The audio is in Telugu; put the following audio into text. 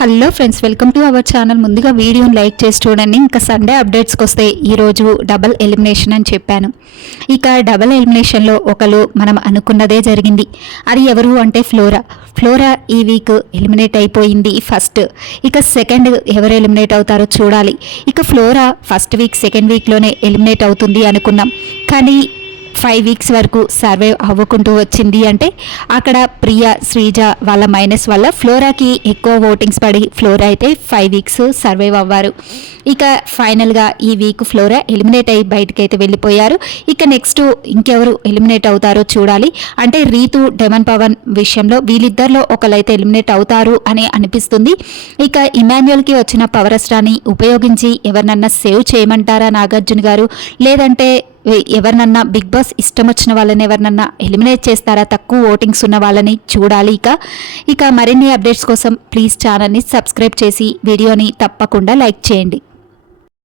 Hello friends, welcome to our channel. ముందుగా వీడియోని లైక్ చేసి చూడండి. ఇంకా సండే అప్డేట్స్కి వస్తే ఈరోజు డబల్ ఎలిమినేషన్ అని చెప్పాను. ఇక డబల్ ఎలిమినేషన్లో ఒకరు మనం అనుకున్నదే జరిగింది. అది ఎవరు అంటే ఫ్లోరా ఈ వీక్ ఎలిమినేట్ అయిపోయింది ఫస్ట్. ఇక సెకండ్ ఎవరు ఎలిమినేట్ అవుతారో చూడాలి. ఇక ఫ్లోరా ఫస్ట్ వీక్ సెకండ్ వీక్లోనే ఎలిమినేట్ అవుతుంది అనుకున్నాం, కానీ 5 వీక్స్ వరకు సర్వైవ్ అవ్వకుంటూ వచ్చింది. అంటే అక్కడ ప్రియా శ్రీజ వాళ్ళ మైనస్ వల్ల ఫ్లోరాకి ఎక్కువ ఓటింగ్స్ పడి ఫ్లోరా అయితే 5 వీక్స్ సర్వైవ్ అవ్వారు. ఇక ఫైనల్గా ఈ వీక్ ఫ్లోరా ఎలిమినేట్ అయ్యి బయటకు అయితే వెళ్ళిపోయారు. ఇక నెక్స్ట్ ఇంకెవరు ఎలిమినేట్ అవుతారో చూడాలి. అంటే రీతు డెమన్ పవన్ విషయంలో వీళ్ళిద్దరిలో ఒకరైతే ఎలిమినేట్ అవుతారు అని అనిపిస్తుంది. ఇక ఇమాన్యుయల్కి వచ్చిన పవర్ అస్త్రాన్ని ఉపయోగించి ఎవరినన్నా సేవ్ చేయమంటారా నాగార్జున గారు, లేదంటే ఎవరినన్నా బిగ్ బాస్ ఇష్టం వచ్చిన వాళ్ళని ఎవరినన్నా ఎలిమినేట్ చేస్తారా, తక్కువ ఓటింగ్స్ ఉన్న వాళ్ళని చూడాలి. ఇక మరిన్ని అప్డేట్స్ కోసం ప్లీజ్ ఛానల్ని సబ్స్క్రైబ్ చేసి వీడియోని తప్పకుండా లైక్ చేయండి.